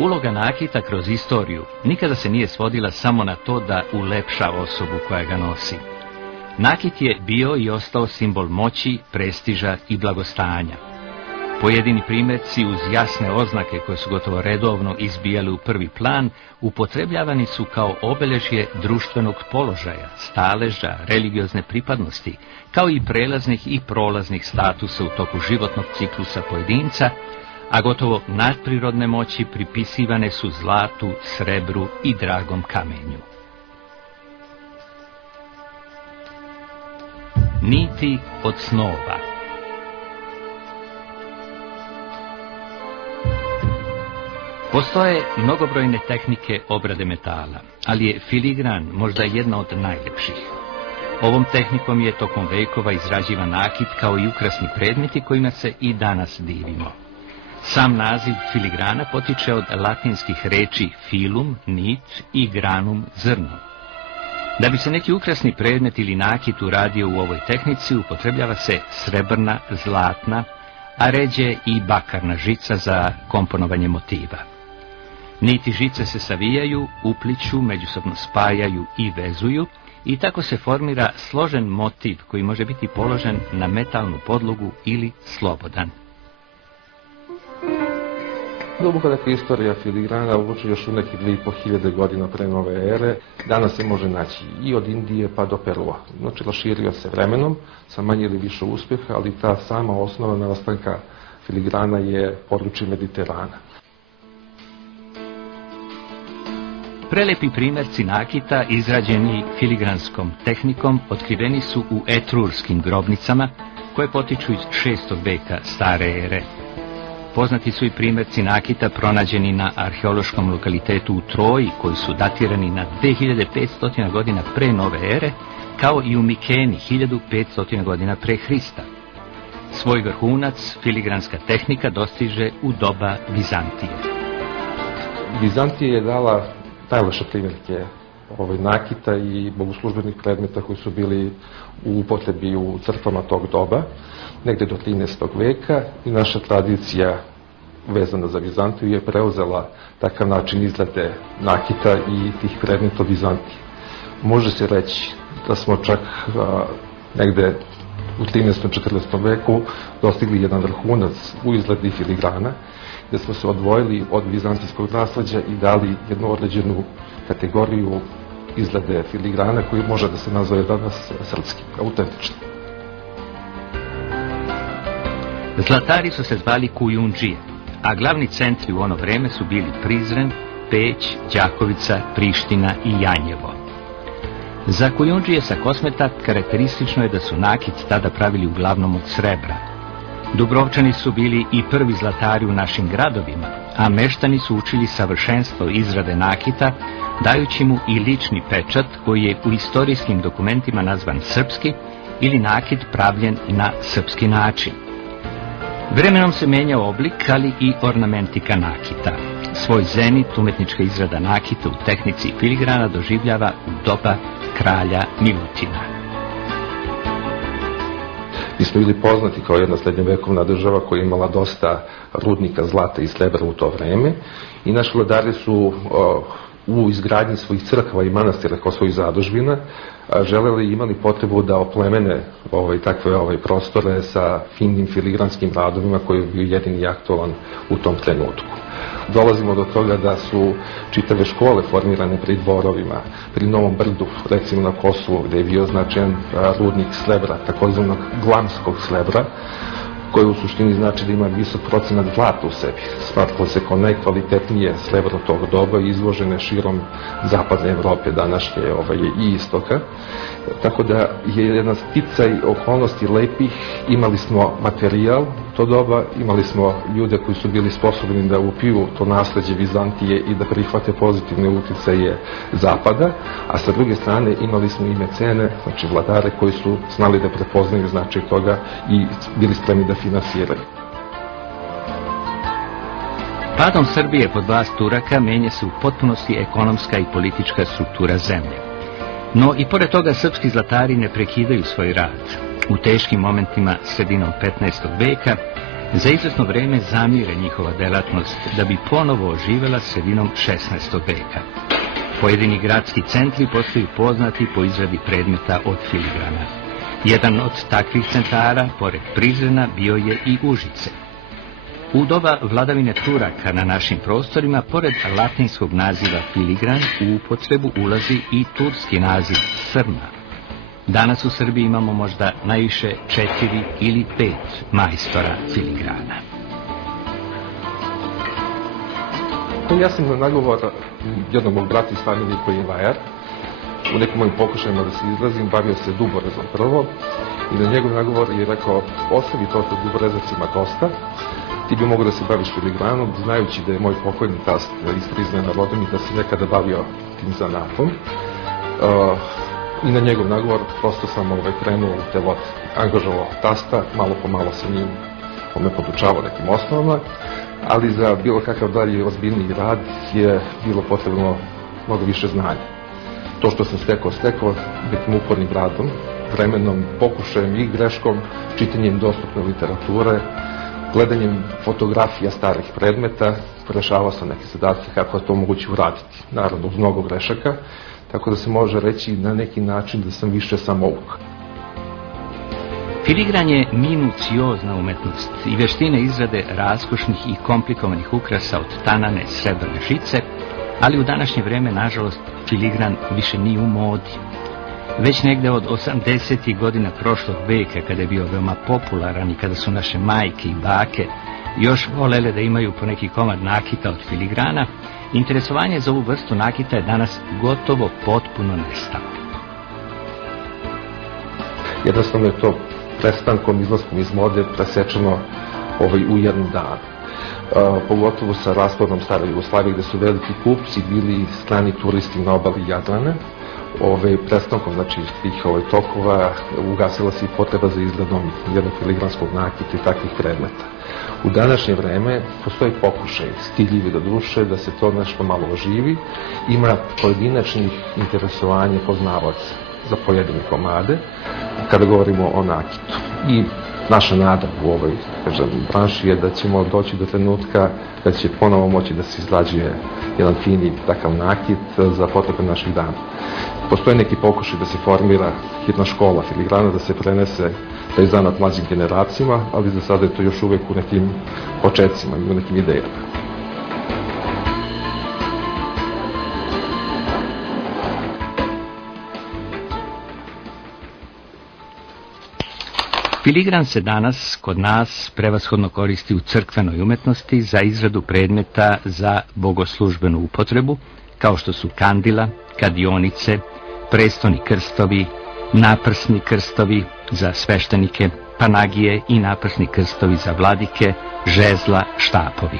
Uloga nakita kroz istoriju nikada se nije svodila samo na to da ulepša osobu koja ga nosi. Nakit je bio i ostao simbol moći, prestiža i blagostanja. Pojedini primjerci uz jasne oznake koje su gotovo redovno izbijali u prvi plan, upotrebljavani su kao obeležje društvenog položaja, staleža, religiozne pripadnosti, kao i prelaznih i prolaznih statusa u toku životnog ciklusa pojedinca, a gotovo nadprirodne moći pripisivane su zlatu, srebru i dragom kamenju. Niti od snova. Postoje mnogobrojne tehnike obrade metala, ali je filigran možda jedna od najljepših. Ovom tehnikom je tokom vekova izrađivan nakit kao i ukrasni predmeti kojima se i danas divimo. Sam naziv filigrana potiče od latinskih reči filum, nit i granum, zrno. Da bi se neki ukrasni predmet ili nakit uradio u ovoj tehnici, upotrebljava se srebrna, zlatna, a ređe i bakarna žica za komponovanje motiva. Niti žice se savijaju, upliću, međusobno spajaju i vezuju i tako se formira složen motiv koji može biti položen na metalnu podlogu ili slobodan. Duboka neka istorija filigrana vuče još u nekih 2500 godina pre nove ere. Danas se može naći i od Indije pa do Perua. Znači, raširio se vremenom, sa manje ili više uspjeha, ali ta sama osnova nastanka filigrana je područje Mediterana. Prelepi primjerci nakita izrađeni filigranskom tehnikom otkriveni su u etrurskim grobnicama koje potiču iz 6. veka stare ere. Poznati su i primjerci nakita pronađeni na arheološkom lokalitetu u Troji koji su datirani na 2500 godina pre nove ere, kao i u Mikeni 1500 godina pre Hrista. Svoj vrhunac filigranska tehnika dostiže u doba Vizantije. Vizantija je dala najlepše primjerke nakita i bogoslužbenih predmeta koji su bili u upotrebi u crkvama tog doba, negde do 13. veka, i naša tradicija vezana za Vizantiju je preuzela takav način izrade nakita i tih predmeta Vizantije. Može se reći da smo čak negde u 13. 14. veku dostigli jedan vrhunac u izradi filigrana, gde smo se odvojili od vizantijskog nasleđa i dali jednu određenu kategoriju izrade filigrana koji može da se nazove danas srpski, autentični. Zlatari su se zvali kujundžije, a glavni centri u ono vreme su bili Prizren, Peć, Đakovica, Priština i Janjevo. Za kujundžije sa Kosmeta karakteristično je da su nakit tada pravili uglavnom od srebra. Dubrovčani su bili i prvi zlatari u našim gradovima, a meštani su učili savršenstvo izrade nakita, dajući mu i lični pečat koji je u istorijskim dokumentima nazvan srpski ili nakit pravljen na srpski način. Vremenom se menjao oblik, ali i ornamentika nakita. Svoj zenit umetnička izrada nakita u tehnici filigrana doživljava u doba kralja Milutina. Mi smo bili poznati kao jedna srednjovekovna država koja je imala dosta rudnika zlata i srebra u to vreme i naši vladari su u izgradnji svojih crkava i manastira kao svojih zadužbina želeli i imali potrebu da oplemene takve prostore sa finim filigranskim radovima koji je bio jedini aktualan u tom trenutku. Dolazimo do toga da su čitave škole formirane pri dvorovima, pri Novom Brdu, recimo na Kosovu, gde je bio značajan rudnik srebra, takozvanog glamskog srebra, koje u suštini znači da ima visok procenat zlata u sebi. Smatralo se kao najkvalitetnije srebro tog doba, izvožene širom zapadne Evrope, današnje i istoka. Tako da je jedan sticaj okolnosti lepih, imali smo materijal u to doba, imali smo ljude koji su bili sposobni da upiju to nasleđe Vizantije i da prihvate pozitivne uticaje zapada, a sa druge strane imali smo i mecene, znači vladare koji su znali da prepoznaju značaj toga i bili spremni da finansiraju. Padom Srbije pod vlast Turaka menja se u potpunosti ekonomska i politička struktura zemlje. No i pored toga srpski zlatari ne prekidaju svoj rad. U teškim momentima sredinom 15. veka Za izvesno vreme zamire njihova delatnost da bi ponovo oživela sredinom 16. veka. Pojedini gradski centri postaju poznati po izradi predmeta od filigrana. Jedan od takvih centara, pored Prizrena, bio je i Užice. U doba vladavine Turaka na našim prostorima, pored latinskog naziva filigran, u upotrebu ulazi i turski naziv srna. Danas u Srbiji imamo možda najviše 4 ili 5 majstora filigrana. Ja sam na nagovor jednog mog brata iz familije koji je vajar. U nekim mojim pokušajima da se izrazim, bavio se duborezom prvo i na njegov nagovor je rekao: ostavi to što duborezac ima dosta, ti bi mogo da se baviš filigranom, znajući da je moj pokojni tast iz Prizrena rodom i da se nekada bavio tim zanatom. I na njegov nagovor prosto sam krenuo u te vode, angažovao tasta, malo po malo sa njim me podučavao nekim osnovama, ali za bilo kakav dalje ozbiljniji rad je bilo potrebno mnogo više znanja. To što sam stekao nekim upornim radom, vremenom, pokušajem i greškom, čitanjem dostupne literature, gledanjem fotografija starih predmeta, rešavao sam neke zadatke kako je to moguće uraditi. Naravno, uz mnogo grešaka, tako da se može reći na neki način da sam više samouk. Filigran je minuciozna umetnost i veštine izrade raskošnih i komplikovanih ukrasa od tanane srebrne žice, ali u današnje vreme, nažalost, filigran više nije u modi. Već negde od 80. godina prošlog veka, kada je bio veoma popularan i kada su naše majke i bake još volele da imaju po neki komad nakita od filigrana, interesovanje za ovu vrstu nakita je danas gotovo potpuno nestalo. Jednostavno je to prestankom, izlaskom iz mode presečeno u jednu dan. Pogotovo sa raspadom stare Jugoslavije, gde su veliki kupci bili strani turisti na obali Jadrana. Prestankom tih tokova ugasila se i potreba za izgledom jednog filigranskog nakita i takvih predmeta. U današnje vreme postoji pokušaj, stidljivi do duše, da se to nešto malo oživi. Ima pojedinačnih interesovanja poznavaca za pojedine komade, kada govorimo o nakitu. I naša nada u ovoj branši je da ćemo doći do trenutka da će ponovo moći da se izrađuje jedan fini takav nakit za potrebe naših dana. Postoje neki pokušaj da se formira jedna škola filigrana, da se prenese taj zanat mlađim generacijama, ali za sada je to još uvek u nekim početcima i u nekim idejama. Filigran se danas kod nas prevashodno koristi u crkvenoj umetnosti za izradu predmeta za bogoslužbenu upotrebu, kao što su kandila, kadionice, prestoni krstovi, naprsni krstovi za sveštenike, panagije i naprsni krstovi za vladike, žezla, štapovi.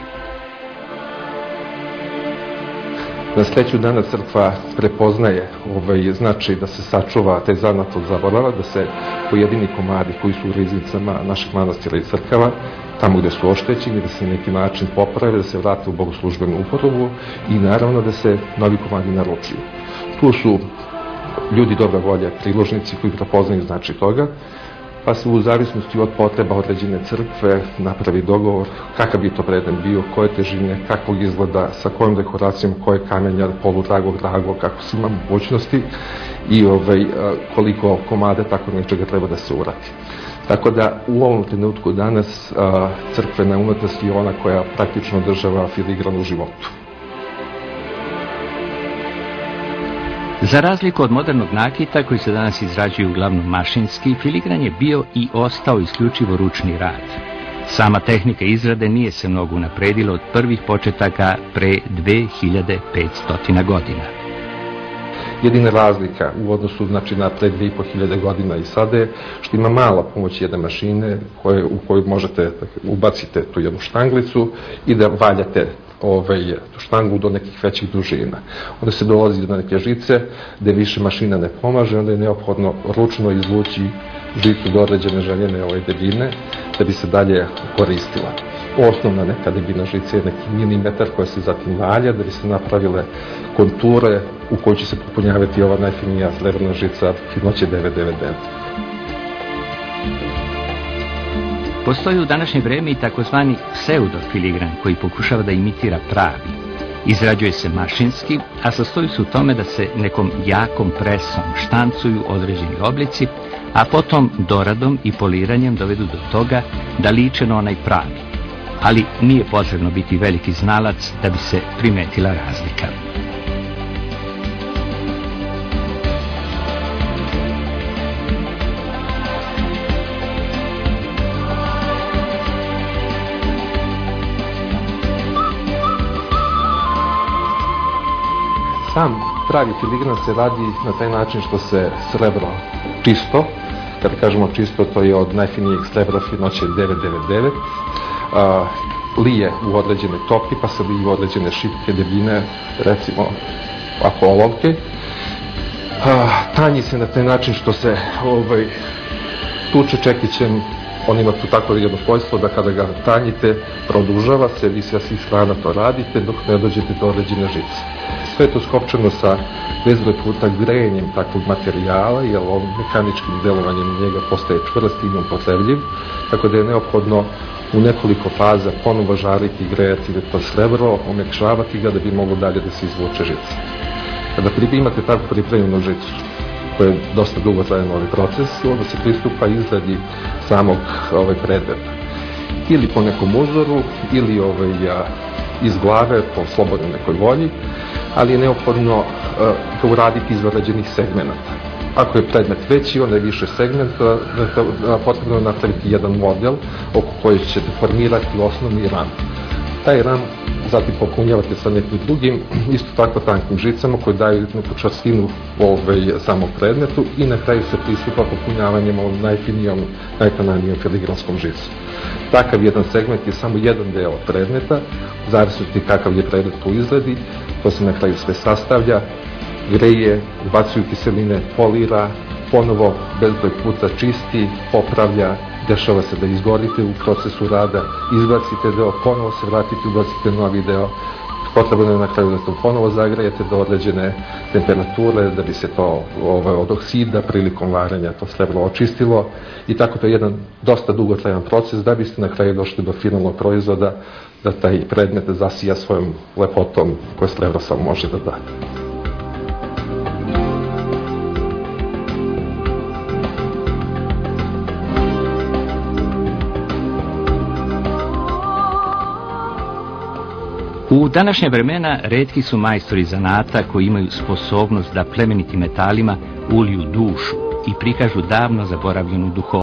Na sreću dana crkva prepoznaje značaj da se sačuva taj zanat od zaborava, da se pojedini komadi koji su u riznicama naših manastira i crkava, tamo gde su oštećeni, da se na neki način poprave, da se vrate u bogoslužbenu upotrebu i naravno da se novi komadi naručuju. Tu su ljudi dobre volje, priložnici koji prepoznaju značaj toga, pa se u zavisnosti od potreba određene crkve napravi dogovor kakav bi to predmet bio, koje težine, kakvog izgleda, sa kojom dekoracijom, koje kamenja, poludragog, dragog, kako se ima mogućnosti i koliko komade tako nečega treba da se uradi. Tako da u ovom trenutku danas crkvena umetnost je ona koja praktično održava filigran u životu. Za razliku od modernog nakita koji se danas izrađuje uglavnom mašinski, filigran je bio i ostao isključivo ručni rad. Sama tehnika izrade nije se mnogo unapredila od prvih početaka pre 2500 godina. Jedina razlika u odnosu na pre 2500 godina i sada je što ima mala pomoć jedne mašine u kojoj možete ubacite tu jednu štanglicu i da valjate tu štangu do nekih većih dužina. Onda se dolazi do neke žice gde više mašina ne pomaže, onda je neophodno ručno izvući žicu do određene željene debljine da bi se dalje koristila. Osnovna neka debljina žice je neki milimetar koja se zatim valja da bi se napravile konture u kojoj će se popunjavati ova najfinija srebrna žica finoće 999. Postoji u današnje vrijeme i takozvani pseudofiligran koji pokušava da imitira pravi. Izrađuje se mašinski, a sastoji se u tome da se nekom jakom presom štancuju određeni oblici, a potom doradom i poliranjem dovedu do toga da liče na onaj pravi. Ali nije potrebno biti veliki znalac da bi se primetila razlika. Sam pravi filigran se radi na taj način što se srebro čisto, kada kažemo čisto, to je od najfinijeg srebra finoće 999, lije u određene topi, pa se lije u određene šipke, debljine, recimo ako olovke. Tanji se na taj način što se tuče čekićem. On ima tu tako jedno svojstvo da kada ga tanjite, produžava se, vi sa svih strana to radite dok ne dođete do određene žice. Sve je to skopčano sa bezbroj puta grejenjem takvog materijala, jer on mehaničkim delovanjem njega postaje čvrst i neupotrebljiv, tako da je neophodno u nekoliko faza ponovo žariti i grejati to srebro, omekšavati ga da bi moglo dalje da se izvuče žica. Kada imate tako pripremljenu žicu, koji je dosta dugo trajan proces, onda se pristupa izradi samog predmeta. Ili po nekom uzoru, ili iz glave, po slobodnoj nekoj volji, ali je neophodno to uraditi iz određenih segmenata. Ako je predmet veći, onda je više segmenta, potrebno je napraviti jedan model oko kojeg ćete formirati osnovni ram. Taj ram zatim popunjavate sa nekim drugim, isto tako tankim žicama koje daju neku čvrstinu samog predmetu i na kraju se pristupa popunjavanjem ovom najfinijom, najtananijom filigranskom žicom. Takav jedan segment je samo jedan deo predmeta, u zavisnosti kakav je predmet u izradi, to se na kraju sve sastavlja, greje, ubacuju kiseline, polira, ponovo bezbroj puta čisti, popravlja, dešava se da izgorite u procesu rada, izbacite deo, ponovo se vratite, ubacite novi deo. Potrebno je na kraju da to ponovo zagrejete do određene temperature, da bi se to od oksida prilikom varenja to srebro očistilo. I tako to je jedan dosta dugotrajan proces da biste na kraju došli do finalnog proizvoda, da taj predmet zasija svojom lepotom koje srebro samo može da da. U današnje vremena retki su majstori zanata koji imaju sposobnost da plemenitim metalima uliju dušu i prikažu davno zaboravljenu duhovnost.